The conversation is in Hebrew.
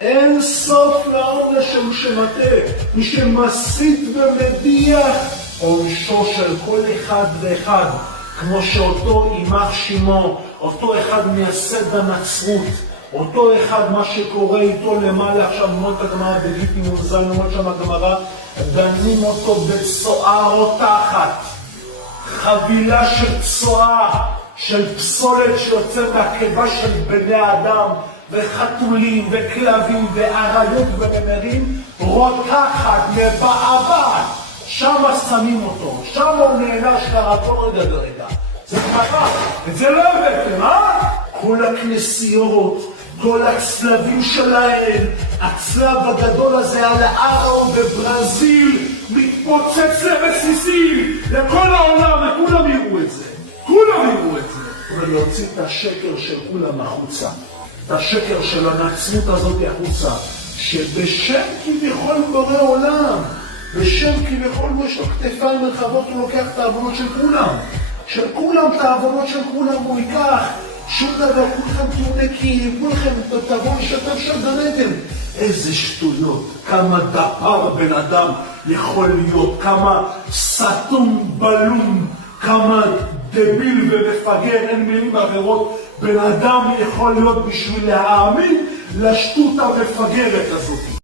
אין סוף לעונש של שמטה, מי שמסית ומדיח עונשו של כל אחד ואחד, כמו שאותו יימח שמו, אותו אחד מייסד הנצרות, אותו אחד מה שקורה איתו למעלה, עכשיו אומרת הגמרא בגיטין ונזיין, אומרת שם הגמרא, דנים אותו בצואה רותחת, חבילה של צואה, של פסולת שיוצא מהקיבה של בני האדם, וחתולים וכלבים ואריות ונמרים, רותחת, מבעבעת, שם שמים אותו, שם הוא נענש כל רגע. זה ככה, את זה לא הבאתם, כל הכנסיות, כל הצלבים שלהם, הצלב הגדול הזה על הארו בברזיל, מתפוצץ לבסיסים, לכל העולם, וכולם יראו את זה, אבל להוציא את השקר של כולם החוצה, את השקר של הנצרות הזאת החוצה, שבשם כביכול בורא עולם, בשם כביכול יש לו כתפיים רחבות, הוא לוקח את העוונות של כולם, את העוונות של כולם הוא ייקח, שום דבר, כולכם תהיו נקיים, כולכם תבואו לשתף של גן עדן. איזה שטויות, כמה דפר בן אדם יכול להיות, כמה סתום בלום, כמה דביל ומפגר, אין מילים אחרות, בן אדם יכול להיות בשביל להאמין לשטות המפגרת הזאת.